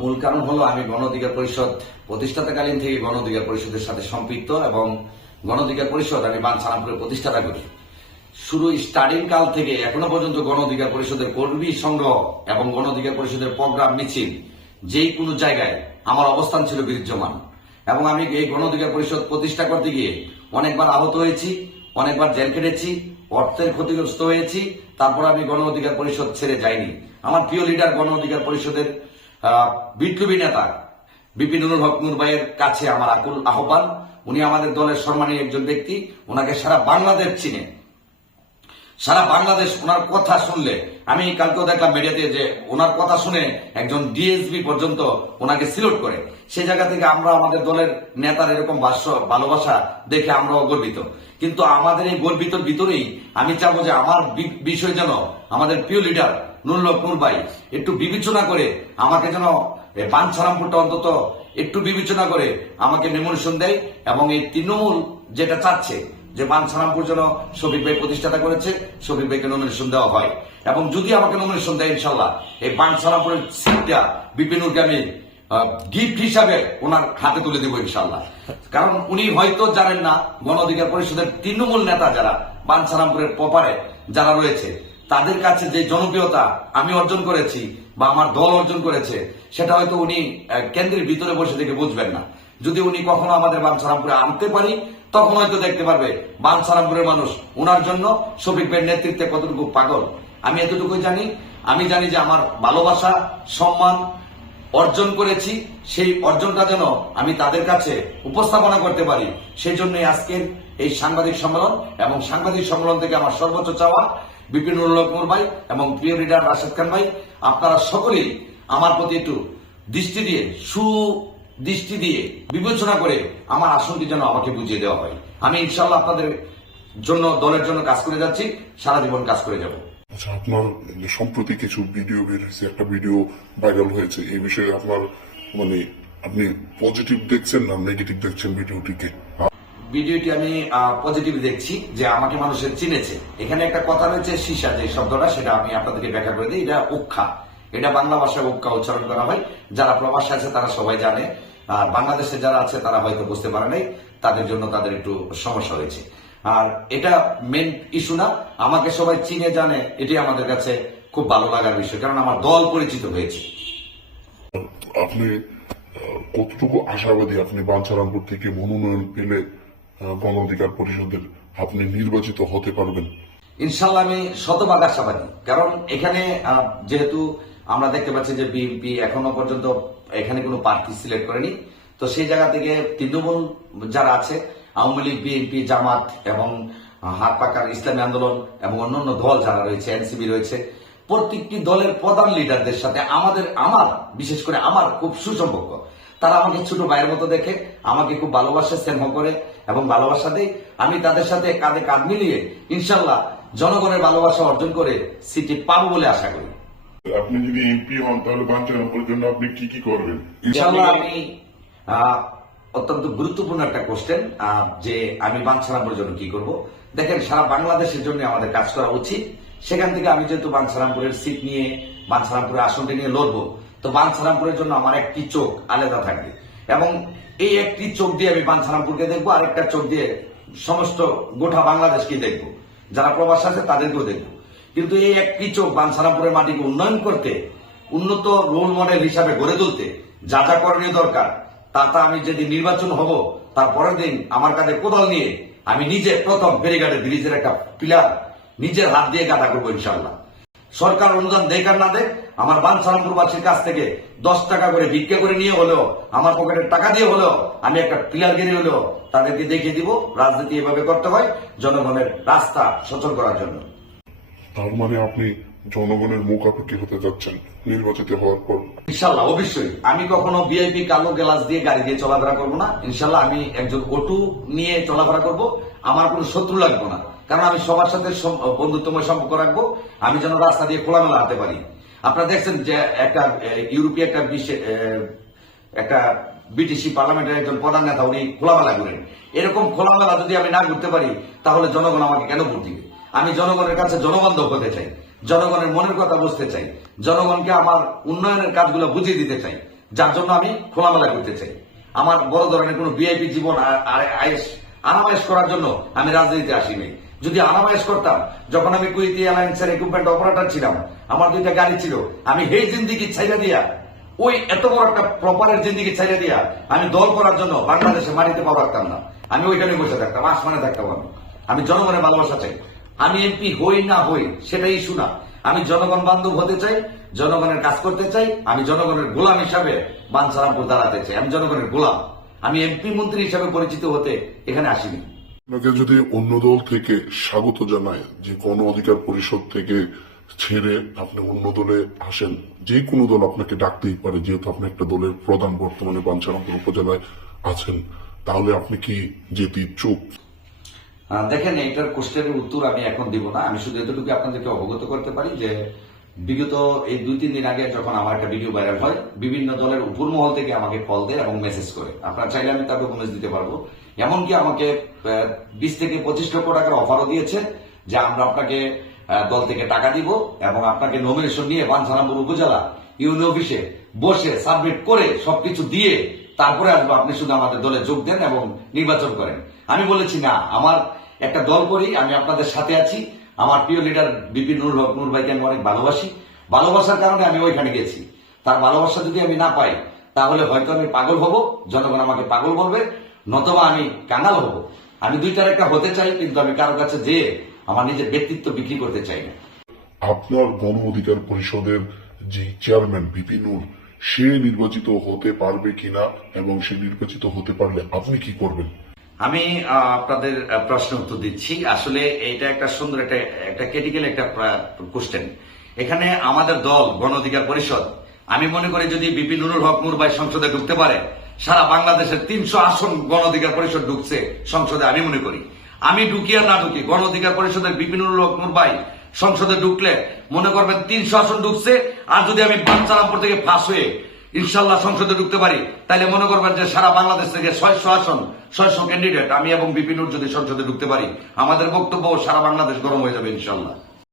মূল কারণ হলো আমি গণ অধিকার পরিষদ প্রতিষ্ঠাতাকালীন থেকে গণ অধিকার পরিষদের সাথে সম্পৃক্ত এবং গণ অধিকার পরিষদ আমি বাঞ্ছারামপুরের প্রতিষ্ঠাতা করি। শুরু স্টার্টিং কাল থেকে এখনো পর্যন্ত গণ অধিকার পরিষদের কর্মী সংগ্রহ এবং গণ অধিকার পরিষদের প্রোগ্রাম মিছিল যেই কোনো জায়গায় আমার অবস্থান ছিল বিরাজমান এবং আমি এই গণ অধিকার পরিষদ প্রতিষ্ঠা করতে গিয়ে অনেকবার আহত হয়েছি, অনেকবার জেল কেটেছি, অর্থের ক্ষতিগ্রস্ত হয়েছি। তারপর আমি গণ অধিকার পরিষদ ছেড়ে যাইনি। আমার প্রিয় লিডার গণ অধিকার পরিষদের বিপ্লবী নেতা বিপিনুর হক নূর ভাইয়ের কাছে আমার আকুল আহ্বান। উনি আমাদের দলের সম্মানী একজন ব্যক্তি, ওনাকে সারা বাংলাদেশ চিনে, সারা বাংলাদেশ ওনার কথা শুনলে, আমি কালকেও দেখলাম মিডিয়াতে যে ওনার কথা শুনে একজন ডিএসপি পর্যন্ত ওনাকে সিলেক্ট করে। সেই জায়গা থেকে আমরা আমাদের দলের নেতার এরকম ভালোবাসা দেখে আমরাও গর্বিত। কিন্তু আমাদের এই গর্বিতর ভিতরেই আমি চাবো যে আমার বিষয় যেন আমাদের প্রিয় লিডার নুরুল হক নূর ভাই একটু বিবেচনা করে আমাকে যেন বাঞ্ছারামপুরটা অন্তত একটু বিবেচনা করে আমাকে নমিনেশন দেয় এবং এই তৃণমূল যেটা চাচ্ছে যে বাঞ্ছারামপুর যেন শফিক ভাই প্রতিষ্ঠাতা করেছে, শফিক ভাইকে নমিনেশন দেওয়া হয় এবং যদি আমাকে নমিনেশন দেয় ইনশাল্লাহ এই বাঞ্ছারামপুরের সিটটা বিপিনুরকে আমি গিফট হিসাবে ওনার হাতে তুলে দেবো ইনশাল্লাহ। কারণ উনি হয়তো জানেন না গণ অধিকার পরিষদের তৃণমূল নেতা যারা বাঞ্ছারামপুরের পপারে যারা রয়েছে তাদের কাছে যে জনপ্রিয়তা আমি অর্জন করেছি বা আমার দল অর্জন করেছে সেটা হয়তো উনি কেন্দ্রের ভিতরে বসে থেকে বুঝবেন না। যদি উনি কখনো আমাদের বাঞ্ছারামপুরে আনতে পারি তখন হয়তো দেখতে পারবে বাঞ্ছারামপুরের মানুষ ওনার জন্য শফিক ভাইয়ের নেতৃত্বে কতটুকু পাগল। আমি এতটুকুই জানি, আমি জানি যে আমার ভালোবাসা সম্মান অর্জন করেছি, সেই অর্জনটা যেন আমি তাদের কাছে উপস্থাপনা করতে পারি। সেই জন্যই আজকের এই সাংবাদিক সম্মেলন এবং সাংবাদিক সম্মেলন থেকে আমার সর্বোচ্চ চাওয়া বিপিনুর হক নূর ভাই এবং প্রিয় লিডার রাশেদ খান ভাই, আপনারা সকলেই আমার প্রতি একটু দৃষ্টি দিয়ে সুদৃষ্টি দিয়ে বিবেচনা করে আমার আসনটি যেন আমাকে বুঝিয়ে দেওয়া হয়। আমি ইনশাল্লাহ আপনাদের জন্য দলের জন্য কাজ করে যাচ্ছি, সারা জীবন কাজ করে যাব। আচ্ছা, আপনার সম্প্রতি কিছু ভিডিও বের হয়েছে, একটা ভিডিও ভাইরাল হয়েছে, এই বিষয়ে আপনার মানে আপনি পজিটিভ দেখছেন না নেগেটিভ দেখছেন ভিডিওটিকে? ভিডিওটি আমি পজিটিভ দেখছি যে আমাকে মানুষের চিনেছে। এখানে একটা কথা রয়েছে সীসা, যে শব্দটা সেটা আমি আপনাদেরকে ব্যাখ্যা করে দিই। এটা উক্ষা, এটা বাংলা ভাষায় উক্ষা উচ্চারণ করা হয়। যারা প্রবাসে আছে তারা সবাই জানে, আর বাংলাদেশে যারা আছে তারা হয়তো বুঝতে পারে নাই, তাদের জন্য তাদের একটু সমস্যা হয়েছে। আর এটা মেন ইস্যু না, আমাকে সবাই চিনে জানে, এটি আমাদের কাছে খুব ভালো লাগার বিষয়, কারণ আমার দল পরিচিত হয়েছে। আপনি কতটুকু আশাবাদী আপনি বাঞ্ছারামপুর থেকে মনোনয়ন পেলে গণ অধিকার পরিষদের আপনি নির্বাচিত হতে পারবেন? ইনশাল্লাহ আমি শতভাগ আশাবাদী, কারণ এখানে যেহেতু আমরা দেখতে পাচ্ছি যে বিএনপি এখনো পর্যন্ত এখানে কোনো প্রার্থী সিলেক্ট করেনি, তো সেই জায়গা থেকে তৃণমূল যারা আছে আওয়ামী লীগ, বিএনপি, জামাত এবং হাত পাকার ইসলামী আন্দোলন এবং অন্যান্য দল যারা রয়েছে, এনসিপি রয়েছে, প্রত্যেকটি দলের প্রধান লিডারদের সাথে আমার বিশেষ করে আমার খুব সুসম্পর্ক। তারা আমাকে ছোট ভাইয়ের মতো দেখে, আমাকে খুব ভালোবাসে, স্নেহ করে এবং ভালোবাসা দেয়। আমি তাদের সাথে কাঁধে কাঁধ মিলিয়ে ইনশাল্লাহ জনগণের ভালোবাসা অর্জন করে সিটি পাবো বলে আশা করি। আপনি যদি এমপি হন তাহলে বাঞ্ছারামপুরের জন্য আপনি কি কি করবেন? ইনশাল্লাহ আমি অত্যন্ত গুরুত্বপূর্ণ একটা কোশ্চেন যে আমি বাঞ্ছারামপুরের জন্য কি করব। দেখেন, সারা বাংলাদেশের জন্য আমাদের কাজ করা উচিত। সেখান থেকে আমি যেহেতু বাঞ্ছারামপুরের সিট নিয়ে, বাঞ্ছারামপুরের আসনটি নিয়ে লড়বো, তো বাঞ্ছারামপুরের জন্য আমার একটি চোখ আলাদা থাকবে এবং এই একটি চোখ দিয়ে আমি বাঞ্ছারামপুরকে দেখবো, আরেকটা চোখ দিয়ে সমস্ত গোটা বাংলাদেশকে দেখবো, যারা প্রবাস আছে তাদেরকেও দেখবো। কিন্তু এই একটি চোখ বাঞ্ছারামপুরের মাটিকে উন্নয়ন করতে, উন্নত রোল মডেল হিসাবে গড়ে তুলতে যা যা করণীয় দরকার, তা আমি যেদিন নির্বাচন হব তার পরের দিন আমার কাছে কোদাল নিয়ে আমি নিজে প্রথম ফেরিঘাটের ব্রিজের একটা পিলার নিজের হাত দিয়ে গাঁথা করবো ইনশাল্লাহ। সরকার অনুদান দেখ আর না দেখ, আমার বাঞ্ছারামপুরবাসীর কাছ থেকে 10 টাকা করে ভিক্ষা করে নিয়ে হলেও, আমার পকেটের টাকা দিয়ে হলেও আমি একটা পিলার গেড়ে হলেও তাদেরকে দেখিয়ে দিব রাজনীতি এভাবে করতে হয়, জনগণের রাস্তা সচল করার জন্য। তার মানে আপনি জনগণের মুখাপেক্ষি হতে যাচ্ছেন নির্বাচিত হওয়ার পর? ইনশাল্লাহ, অবশ্যই। আমি কখনো ভিআইপি কালো গ্লাস দিয়ে গাড়ি দিয়ে চলাফেরা করবো না। ইনশাল্লাহ আমি একজন অটু নিয়ে চলাফেরা করব। আমার কোনো শত্রু লাগবো না, কারণ আমি সবার সাথে বন্ধুত্বময় সম্পর্ক রাখবো। আমি যেন রাস্তা দিয়ে খোলামেলা হাঁটতে পারি। আপনারা দেখছেন যে একটা ইউরোপীয় একটা ব্রিটিশ পার্লামেন্টের একজন প্রধান নেতা, উনি খোলামেলা ঘুরেন। এরকম খোলামেলা যদি আমি না ঘুরতে পারি তাহলে জনগণ আমাকে কেন ভোট দিবে? আমি জনগণের কাছে জনবান্ধব হতে চাই। জনগণের মনের কথা বুঝতে চাই, জনগণকে আমার উন্নয়নের কাজগুলো বুঝিয়ে দিতে চাই, যার জন্য আমি খোলামেলা করতে চাই। আমার বড় ধরনের কোনো ভিআইপি জীবন আরামায়েশ করার জন্য আমি রাজনীতিতে আসিনি। যদি আরামায়েশ করতাম, যখন আমি কুয়েতি এয়ারলাইন্সের ইকুইপমেন্ট অপারেটর ছিলাম, আমার 2টা গাড়ি ছিল, আমি এই জিন্দিগি ছাইড়া দিয়া, ওই এত বড় একটা প্রপারের জিন্দিগি ছাইড়া দিয়া আমি দল করার জন্য বাংলাদেশে মাটিতে পা রাখতাম না। আমি ওইখানে বসে থাকতাম, আসমানে থাকতাম। আমি জনগণের ভালোবাসা চাই। আমি এমপি হই না হই সেটাই ইস্যু না। আমি জনগণ বান্ধব হতে চাই, জনগণের কাজ করতে চাই। আমি জনগণের গোলাম হিসাবে বাঞ্ছারামপুর দাঁড়াতে চাই। আমি জনগণের গোলাম। আমি এমপি মন্ত্রী হিসাবে পরিচিত হতে এখানে আসিনি। আপনাকে যদি অন্য দল থেকে স্বাগত জানায়, যে গণ অধিকার পরিষদ থেকে ছেড়ে আপনি অন্য দলে আসেন, যে কোনো দল আপনাকে ডাকতেই পারে, যেহেতু আপনি একটা দলের প্রধান বর্তমানে বাঞ্ছারামপুর উপজেলায় আছেন, তাহলে আপনি কি যেতে ইচ্ছুক? দেখেন, এটার কোশ্চেনের উত্তর আমি এখন দিব না। আমি শুধু এতটুকু আপনাদেরকে অবগত করতে পারি যে বিগত এই 2-3 দিন আগে যখন আমার একটা ভিডিও ভাইরাল হয়, বিভিন্ন দলের উপর মহল থেকে আমাকে কল দেয় এবং মেসেজ করে। আপনারা চাইলে আমি তার ডকুমেন্টস দিতে পারবো। এমনকি আমাকে 20 থেকে 25 লক্ষ টাকার অফারও দিয়েছে যে আমরা আপনাকে দল থেকে টাকা দিব এবং আপনাকে নমিনেশন নিয়ে বাঞ্ছারামপুর উপজেলা ইউনিয়ন অফিসে বসে সাবমিট করে সবকিছু দিয়ে তারপরে আসবো, আপনি শুধু আমাদের দলে যোগ দেন এবং নির্বাচন করেন। আমি বলেছি না, আমার একটা দল করি, আমি আপনাদের সাথে আছি। আমার প্রিয় লিডার বিপি নুর হক, নূর ভাইকে আমি অনেক ভালোবাসি। ভালোবাসার কারণে আমি ওইখানে গেছি। তার ভালোবাসা যদি আমি না পাই, তাহলে হয়তো আমি পাগল হব, জনগণ আমাকে পাগল বলবে, নতবা আমি কাঙাল হব। আমি 2টার একটা হতে চাই, কিন্তু আমি কারো কাছে যেয়ে আমার নিজের ব্যক্তিত্ব বিক্রি করতে চাই না। আপনার গণ অধিকার পরিষদের যে চেয়ারম্যান বিপি নূর, সে নির্বাচিত হতে পারবে কিনা, এবং সে নির্বাচিত হতে পারলে আপনি কি করবেন? আমি আপনাদের প্রশ্ন উত্তর দিচ্ছি। আসলে এটা একটা সুন্দর একটা ক্রিটিক্যাল একটা কোশ্চেন। এখানে আমাদের দল গণ অধিকার পরিষদ, আমি মনে করি যদি বিপি নুরুল হক নূর ভাই সংসদে ঢুকতে পারে, সারা বাংলাদেশের 300 আসন গণ অধিকার পরিষদ ঢুকছে সংসদে। আমি মনে করি আমি ঢুকি আর না ঢুকি, গণ অধিকার পরিষদের বিপি নুরুল হক নূর ভাই সংসদে ঢুকলে মনে করবেন 300 আসন ঢুকছে। আর যদি আমি বাঞ্ছারামপুর থেকে পাস হয়ে ইনশাল্লাহ সংসদে ঢুকতে পারি, তাহলে মনে করবেন যে সারা বাংলাদেশ থেকে 600 আসন, 600 ক্যান্ডিডেট, আমি এবং বিপিনুর যদি সংসদে ঢুকতে পারি, আমাদের বক্তব্য সারা বাংলাদেশ গরম হয়ে যাবে ইনশাল্লাহ।